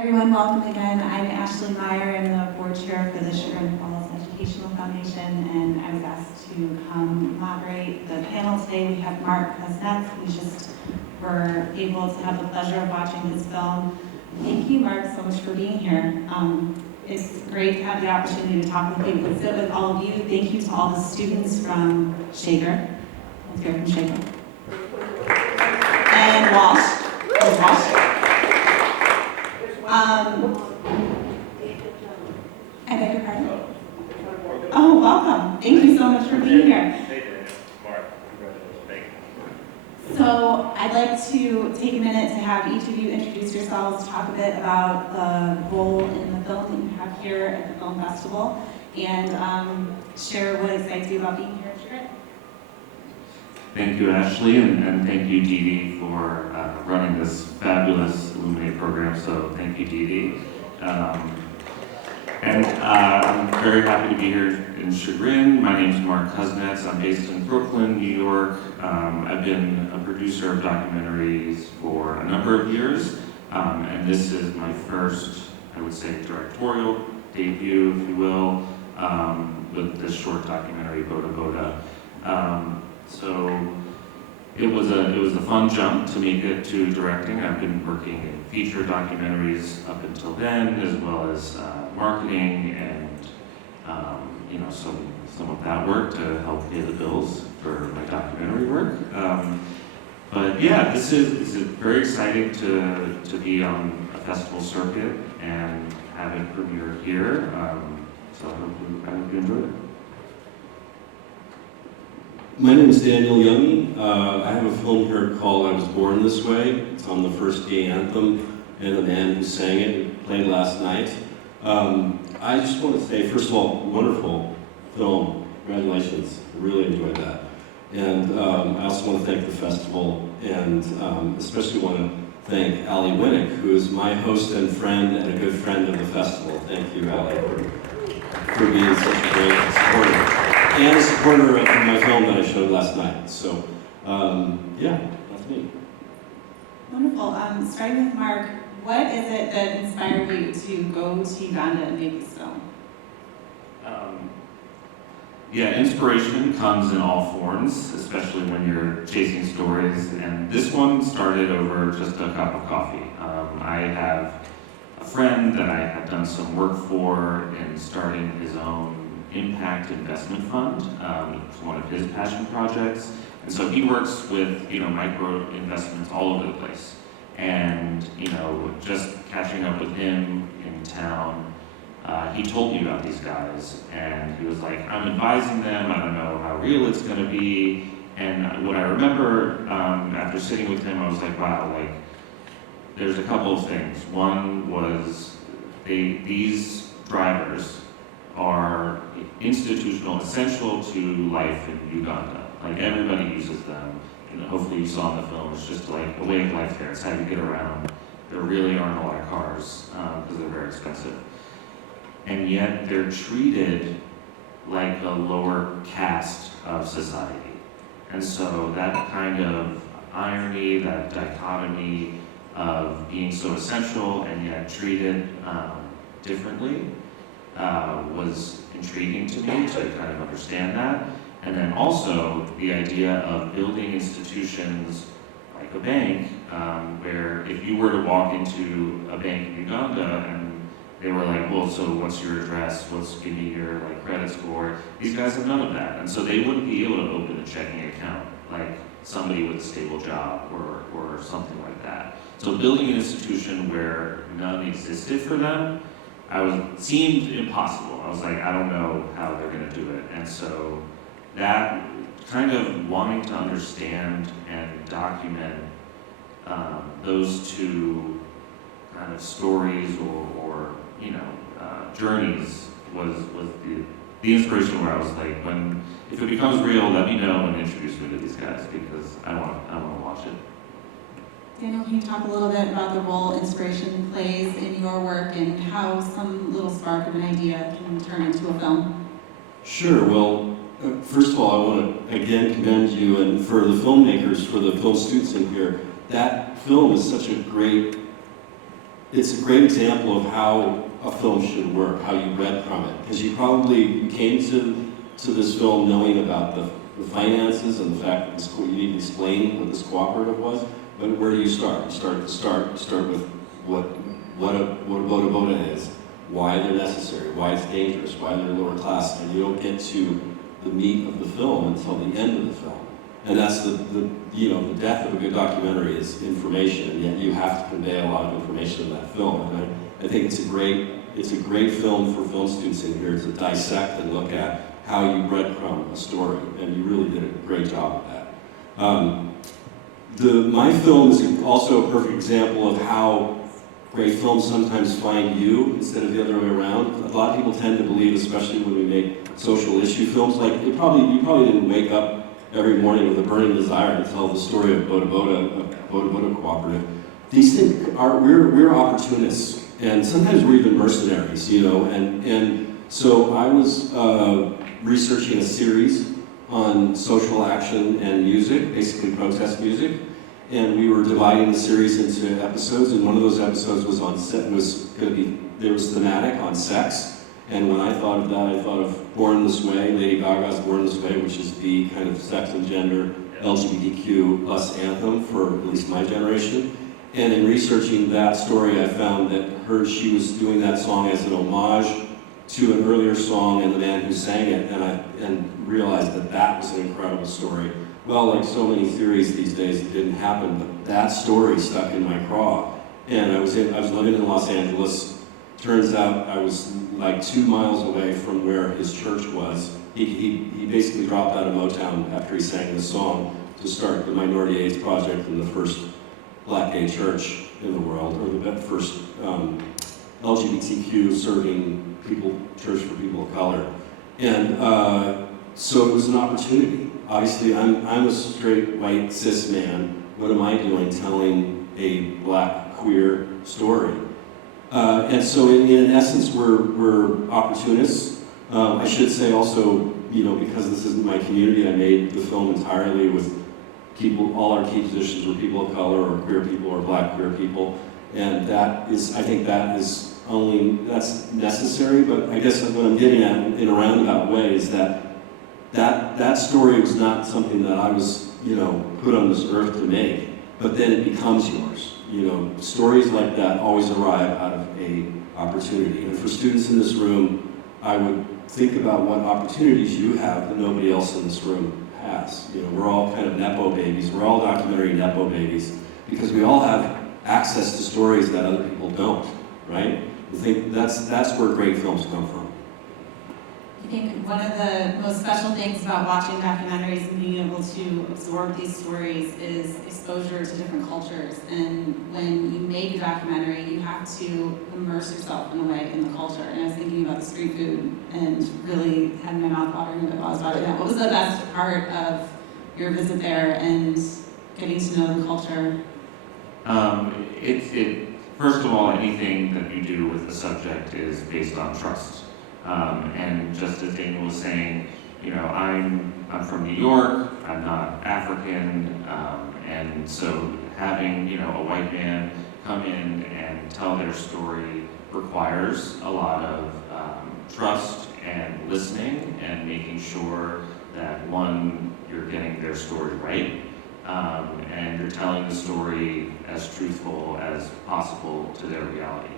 everyone, welcome again. I'm Ashley Meyer. I'm the board chair for the Sugar and Falls Educational Foundation, and I was asked to come moderate the panel today. We have Mark Kuznets. We just were able to have the pleasure of watching his film. Thank you, Mark, so much for being here. It's great to have the opportunity to talk with you and sit with all of you. Thank you to all the students from Shaker. Let's hear from Shaker. And Walsh. There's Walsh. I beg your pardon? Oh, welcome. Thank you so much for being here. So I'd like to take a minute to have each of you introduce yourselves, talk a bit about the role in the film that you have here at the film festival, and share what excites you about being here at Sugar. Thank you, Ashley, and thank you, Dee Dee, for running this fabulous Illuminate program. So thank you, Dee Dee. I'm very happy to be here in Chagrin. My name is Mark Kuznets. I'm based in Brooklyn, New York. I've been a producer of documentaries for a number of years, and this is my first, I would say, directorial debut, if you will, with this short documentary, Boda. So it was a fun jump to make it to directing. I've been working in feature documentaries up until then, as well as marketing and some of that work to help pay the bills for my documentary work. But yeah, this is very exciting to be on a festival circuit and have it premiere here. So I hope you enjoy it. My name is Daniel Youngie. I have a film here called I Was Born This Way. It's on the first gay anthem and the man who sang it played last night. I just want to say, first of all, wonderful film. Congratulations. I really enjoyed that. And I also want to thank the festival, and especially want to thank Allie Winnick, who is my host and friend and a good friend of the festival. Thank you, Allie, for being such a great supporter. And a supporter of my film that I showed last night. So, yeah, that's me. Wonderful. Starting with Mark, what is it that inspired you to go to Uganda and make this film? Yeah, inspiration comes in all forms, especially when you're chasing stories. And this one started over just a cup of coffee. I have a friend that I had done some work for in starting his own impact investment fund. It's one of his passion projects. And so he works with, micro investments all over the place. And, just catching up with him in town, he told me about these guys, and he was like, I'm advising them, I don't know how real it's gonna be. And what I remember, after sitting with him, I was like, wow, there's a couple of things. One was, these drivers are institutional, essential to life in Uganda. Everybody uses them. Hopefully you saw in the film, it's just like a way of life there. It's how you get around. There really aren't a lot of cars because they're very expensive. And yet they're treated like a lower caste of society. And so that kind of irony, that dichotomy of being so essential and yet treated differently was intriguing to me to kind of understand that. And then also the idea of building institutions like a bank, where if you were to walk into a bank in Uganda and they were like, well, so what's your address? Give me your credit score. These guys have none of that. And so they wouldn't be able to open a checking account like somebody with a stable job or something like that. So building an institution where none existed for them, seemed impossible. I was like, I don't know how they're gonna do it. And so that kind of wanting to understand and document those two kind of stories or journeys was the inspiration where I was like, if it becomes real, let me know and introduce me to these guys because I want to watch it. Daniel, can you talk a little bit about the role inspiration plays in your work and how some little spark of an idea can turn into a film? Sure. Well, first of all, I want to again commend you, and for the filmmakers, for the film students in here. That film is such a great it's a great example of how a film should work, how you read from it. Because you came to this film knowing about the finances and the fact that you need to explain what this cooperative was. But where do you start? You start with what a Boda is, why they're necessary, why it's dangerous, why they're lower class, and you don't get to the meat of the film until the end of the film. And that's the death of a good documentary is information, and yet you have to convey a lot of information in that film. And I think it's a great film for film students in here to dissect and look at how you breadcrumb a story, and you really did a great job of that. My film is also a perfect example of how great films sometimes find you instead of the other way around. A lot of people tend to believe, especially when we make social issue films, like you probably didn't wake up every morning with a burning desire to tell the story of Boda Cooperative. These things we're opportunists, and sometimes we're even mercenaries, and so I was researching a series on social action and music, basically protest music, and we were dividing the series into episodes, and one of those episodes there was thematic on sex. And when I thought of that, I thought of Born This Way, Lady Gaga's Born This Way, which is the kind of sex and gender LGBTQ plus anthem for at least my generation. And in researching that story, I found that she was doing that song as an homage to an earlier song and the man who sang it, and realized that was an incredible story. Well, like so many theories these days, it didn't happen, but that story stuck in my craw. And I was living in Los Angeles. Turns out I was like 2 miles away from where his church was. He basically dropped out of Motown after he sang this song to start the Minority AIDS Project and the first black gay church in the world, or the first LGBTQ serving church for people of color. And so it was an opportunity. Obviously, I'm a straight, white, cis man. What am I doing telling a black, queer story? And so in essence, we're opportunists. I should say also, because this isn't my community, I made the film entirely with people, all our key positions were people of color or queer people or black queer people. And I think that's necessary, but I guess what I'm getting at in a roundabout way is that story was not something that I was, put on this earth to make, but then it becomes yours. Stories like that always arrive out of an opportunity. And for students in this room, I would think about what opportunities you have that nobody else in this room has. We're all kind of Nepo babies. We're all documentary Nepo babies because we all have access to stories that other people don't, right? I think that's where great films come from. I think one of the most special things about watching documentaries and being able to absorb these stories is exposure to different cultures. And when you make a documentary, you have to immerse yourself in a way in the culture. And I was thinking about the street food and really had my mouth watering a bit while I was watching that. What was the best part of your visit there and getting to know the culture? First of all, anything that you do with the subject is based on trust. And just as Daniel was saying, I'm from New York, I'm not African, and so having, a white man come in and tell their story requires a lot of trust and listening and making sure that, one, you're getting their story right, and you're telling the story as truthful as possible to their reality.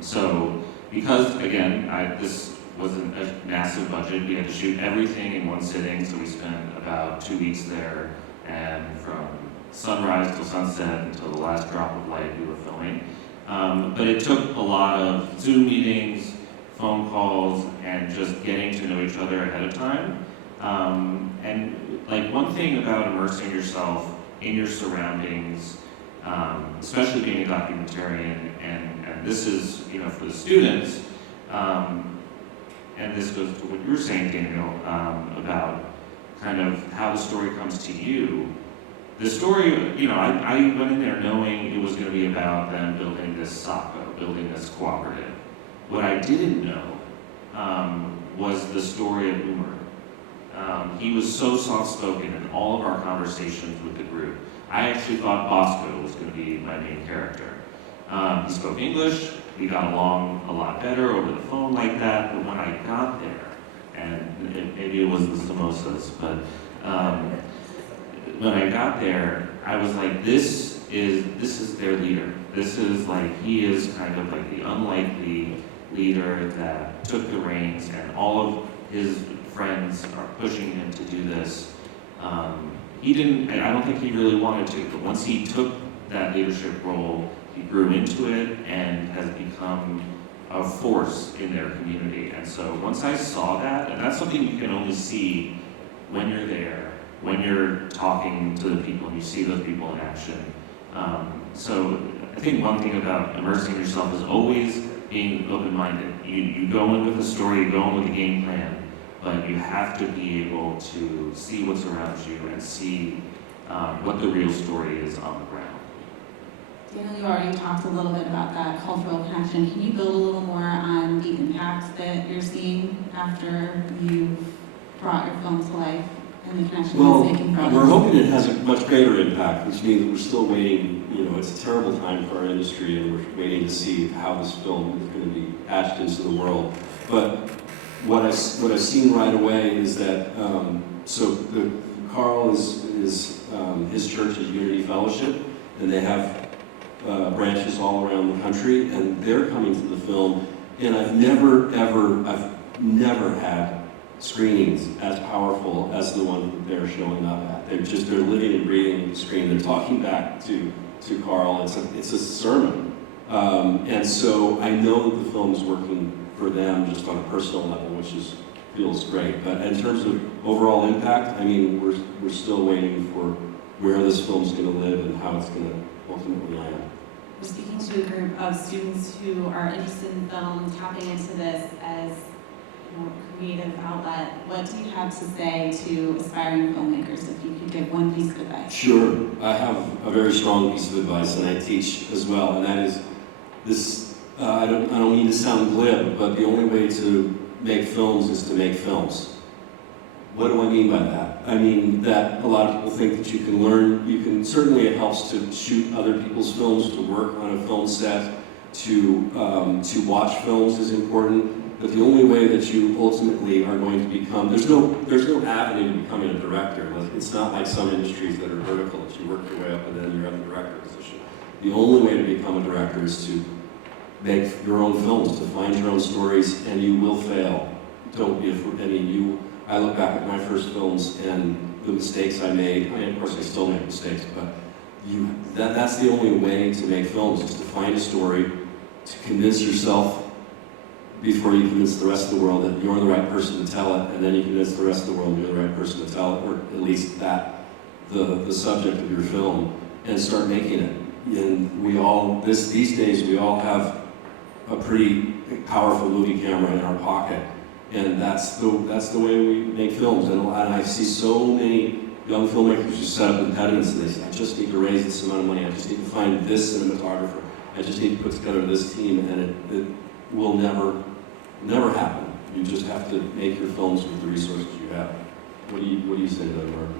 So, because, again, this wasn't a massive budget, we had to shoot everything in one sitting, so we spent about 2 weeks there, and from sunrise till sunset until the last drop of light we were filming. But it took a lot of Zoom meetings, phone calls, and just getting to know each other ahead of time. And like one thing about immersing yourself in your surroundings, especially being a documentarian, and this is, for the students, and this goes to what you were saying, Daniel, about kind of how the story comes to you. The story, I went in there knowing it was going to be about them building this SACO, building this cooperative. What I didn't know was the story of Umar. He was so soft-spoken in all of our conversations with the group. I actually thought Bosco was going to be my main character. He spoke English. We got along a lot better over the phone like that. But when I got there, and maybe it was the samosas, but when I got there, I was like, this is their leader. This is like, he is kind of like the unlikely leader that took the reins, and all of his friends are pushing him to do this. He didn't, I don't think he really wanted to, but once he took that leadership role, he grew into it and has become a force in their community. And so once I saw that, and that's something you can only see when you're there, when you're talking to the people and you see those people in action. So I think one thing about immersing yourself is always being open-minded. You go in with a story, you go in with a game plan, but you have to be able to see what's around you and see what the real story is on the ground. Daniel, you already talked a little bit about that cultural connection. Can you build a little more on the impact that you're seeing after you've brought your film to life and the connection it's making for others? We're hoping it has a much greater impact, which means we're still waiting. It's a terrible time for our industry, and we're waiting to see how this film is going to be patched into the world. But what I've seen right away is that Carl is his church is Unity Fellowship, and they have branches all around the country, and they're coming to the film. And I've never had screenings as powerful as the one that they're showing up at. They're living and breathing the screen. They're talking back to Carl. It's a sermon, and so I know that the film is working for them just on a personal level, which feels great. But in terms of overall impact, I mean, we're still waiting for where this film's going to live and how it's going to ultimately land. We're speaking to a group of students who are interested in film, tapping into this as a creative outlet. What do you have to say to aspiring filmmakers if you could give one piece of advice? Sure. I have a very strong piece of advice, and I teach as well, and that is this. I don't mean to sound glib, but the only way to make films is to make films. What do I mean by that? I mean that a lot of people think that you can learn, certainly it helps to shoot other people's films, to work on a film set, to watch films is important, but the only way that you ultimately are going to become, there's no avenue to becoming a director. It's not like some industries that are vertical, that you work your way up and then you're at the director position. The only way to become a director is to make your own films, to find your own stories, and you will fail. Don't be afraid. I look back at my first films and the mistakes I made. I mean, of course, I still make mistakes, but that's the only way to make films, is to find a story, to convince yourself before you convince the rest of the world that you're the right person to tell it, and then you convince the rest of the world you're the right person to tell it, or at least the subject of your film, and start making it. And these days, we all have a pretty powerful movie camera in our pocket. And that's the way we make films. And I see so many young filmmakers who set up impediments, and they say, I just need to raise this amount of money, I just need to find this cinematographer, I just need to put together this team, and it will never happen. You just have to make your films with the resources you have. What do you say to that, Mark?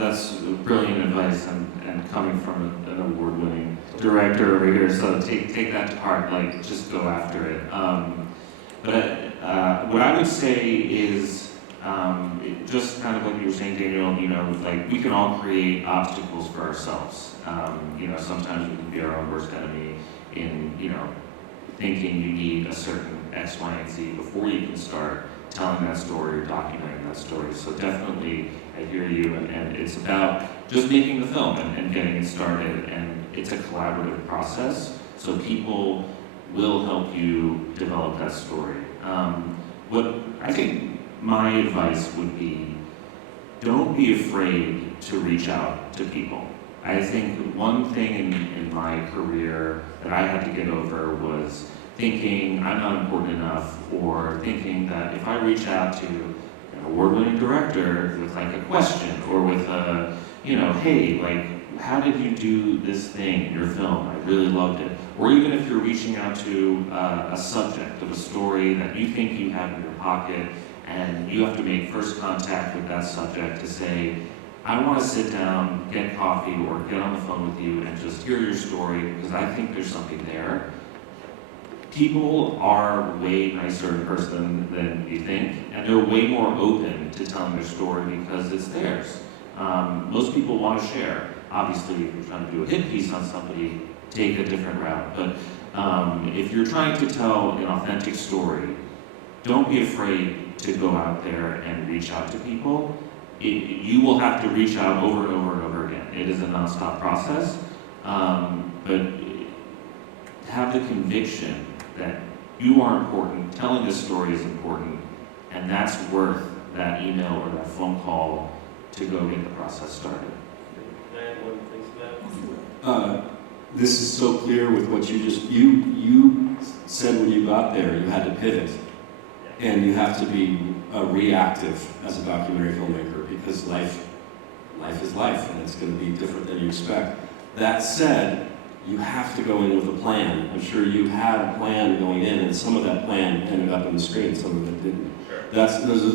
That's brilliant advice, and coming from an award-winning director over here, so take that to heart, like, just go after it. But what I would say is, just kind of like you were saying, Daniel, like, we can all create obstacles for ourselves. Sometimes we can be our own worst enemy in, thinking you need a certain X, Y, and Z before you can start telling that story or documenting that story. So definitely, I hear you, and it's about just making the film and getting it started, and it's a collaborative process, so people will help you develop that story. What I think my advice would be, don't be afraid to reach out to people. I think one thing in my career that I had to get over was thinking I'm not important enough, or thinking that if I reach out to an award-winning director with like a question, or with a, hey, like, how did you do this thing in your film? I really loved it. Or even if you're reaching out to a subject of a story that you think you have in your pocket, and you have to make first contact with that subject to say, I want to sit down, get coffee, or get on the phone with you and just hear your story because I think there's something there. People are way nicer in person than you think, and they're way more open to telling their story because it's theirs. Most people want to share. Obviously, if you're trying to do a hit piece on somebody, take a different route. But if you're trying to tell an authentic story, don't be afraid to go out there and reach out to people. You will have to reach out over and over and over again. It is a nonstop process, but have the conviction that you are important, telling this story is important, and that's worth that email or that phone call to go get the process started. Can I add one thing to that? This is so clear with what you said when you got there, you had to pivot. And you have to be reactive as a documentary filmmaker because life is life and it's going to be different than you expect. That said, you have to go in with a plan. I'm sure you had a plan going in and some of that plan ended up on the screen, some of it didn't. Sure.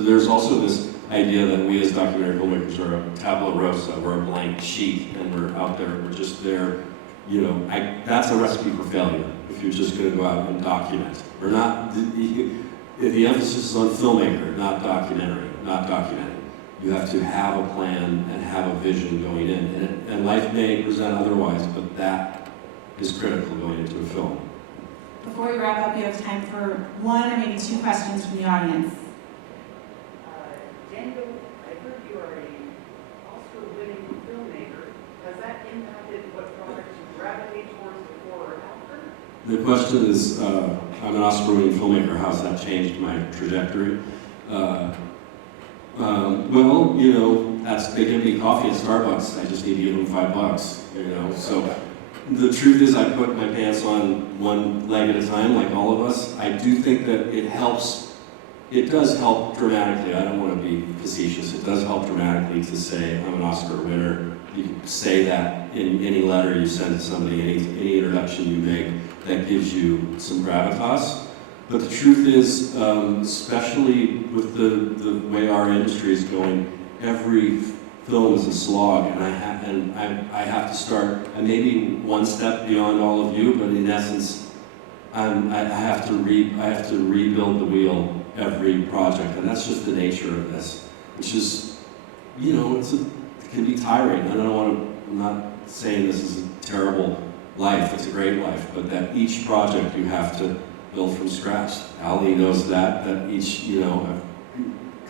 There's also this idea that we as documentary filmmakers are a tabula rasa, we're a blank sheet and we're out there, we're just there. You know, that's a recipe for failure if you're just going to go out and document. We're not. The emphasis is on filmmaker, not documentary, not documenting. You have to have a plan and have a vision going in. And life may present otherwise, but that is critical going into a film. Before we wrap up, you have time for one or maybe two questions from the audience. Daniel, I heard you are a Oscar-winning filmmaker. Has that impacted what projects you gravitate towards before or after? The question is, I'm an Oscar-winning filmmaker. How's that changed my trajectory? Well, you know, they give me coffee at Starbucks. I just need to give them $5. You know, so the truth is, I put my pants on one leg at a time, like all of us. I do think that it helps. It does help dramatically. I don't want to be facetious. It does help dramatically to say I'm an Oscar winner. You can say that in any letter you send to somebody, any introduction you make. That gives you some gravitas. But the truth is, especially with the way our industry is going, every film is a slog, and I have to start. I may be one step beyond all of you, but in essence, I have to rebuild the wheel every project, and that's just the nature of this, which is, you know, it can be tiring. I'm not saying this is a terrible life, it's a great life, but that each project you have to build from scratch. Ali knows that each, you know,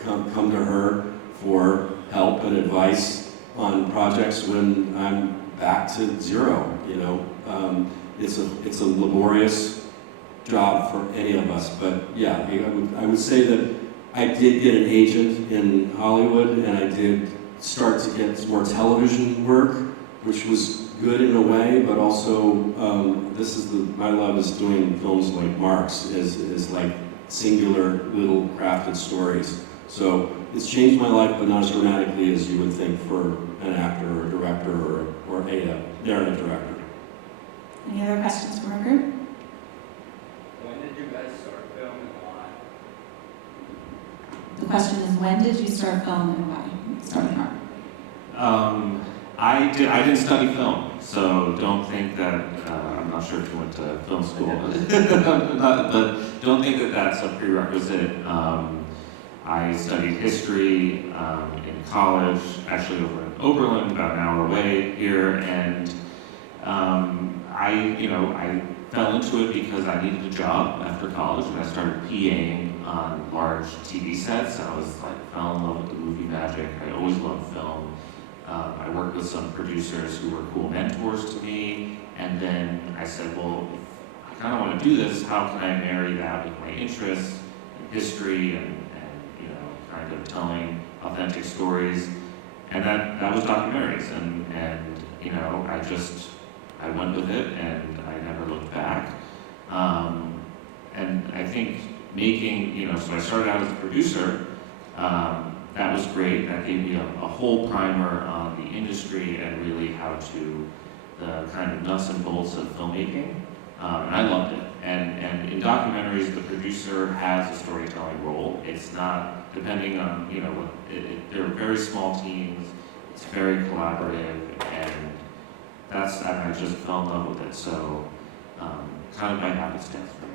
I've come to her for help and advice on projects when I'm back to zero, you know. It's a laborious job for any of us, but yeah, I would say that I did get an agent in Hollywood, and I did start to get some more television work, which was good in a way, but also my love is doing films like Mark's, is like singular little crafted stories. So it's changed my life, but not as dramatically as you would think for an actor or a director or a narrative director. Any other questions from our group? When did you guys start filming and why? The question is, when did you start film and why? Starting Mark. I didn't study film, so don't think that, I'm not sure if you went to film school, but don't think that that's a prerequisite. I studied history in college, actually over in Oberlin, about an hour away here, and I fell into it because I needed a job after college, and I started PAing on large TV sets. I was fell in love with the movie magic. I always loved film. I worked with some producers who were cool mentors to me, and then I said, well, if I kind of want to do this, how can I marry that with my interests in history and kind of telling authentic stories? And that was documentaries, and I went with it, and I never looked back. And I think making, so I started out as a producer. That was great. That gave me a whole primer on the industry and really how to, the kind of nuts and bolts of filmmaking. And I loved it. And in documentaries, the producer has a storytelling role. It's not, depending on, they're very small teams. It's very collaborative, and I just fell in love with it. So, kind of by happenstance for me.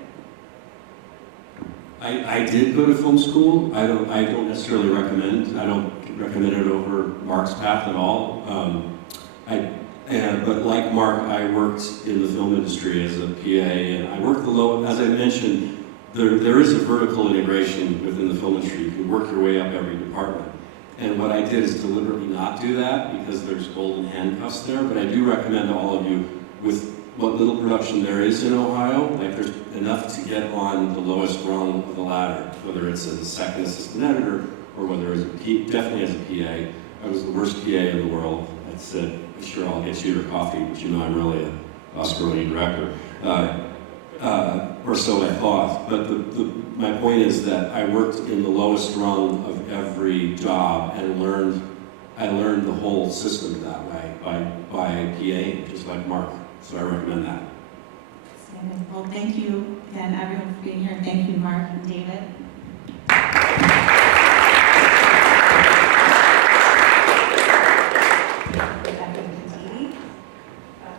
I did go to film school. I don't necessarily recommend. I don't recommend it over Mark's path at all. But like Mark, I worked in the film industry as a PA, and I worked as I mentioned, there is a vertical integration within the film industry. You can work your way up every department. And what I did is deliberately not do that because there's golden handcuffs there, but I do recommend to all of you, with what little production there is in Ohio, like there's enough to get on the lowest rung of the ladder, whether it's as a second assistant editor or whether it's definitely as a PA. I was the worst PA in the world. I said, sure, I'll get you your coffee, but you know I'm really an Oscar-winning director. Or so I thought. But my point is that I worked in the lowest rung of every job and I learned the whole system that way by PA, just like Mark. So I recommend that. Well, thank you again, everyone, for being here. Thank you, Mark and David.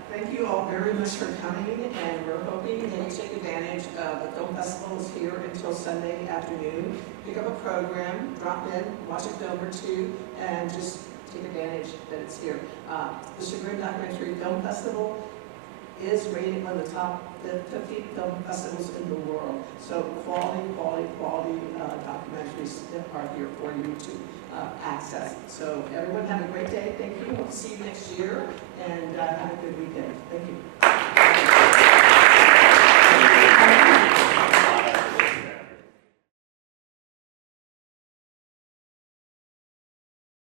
Thank you all very much for coming, and we're hoping that you take advantage of the film festival is here until Sunday afternoon. Pick up a program, drop in, watch a film or two, and just take advantage that it's here. The Chagrin Documentary Film Festival is rated one of the top 50 film festivals in the world. So quality documentaries are here for you to access. So everyone have a great day. Thank you. We'll see you next year, and have a good weekend. Thank you.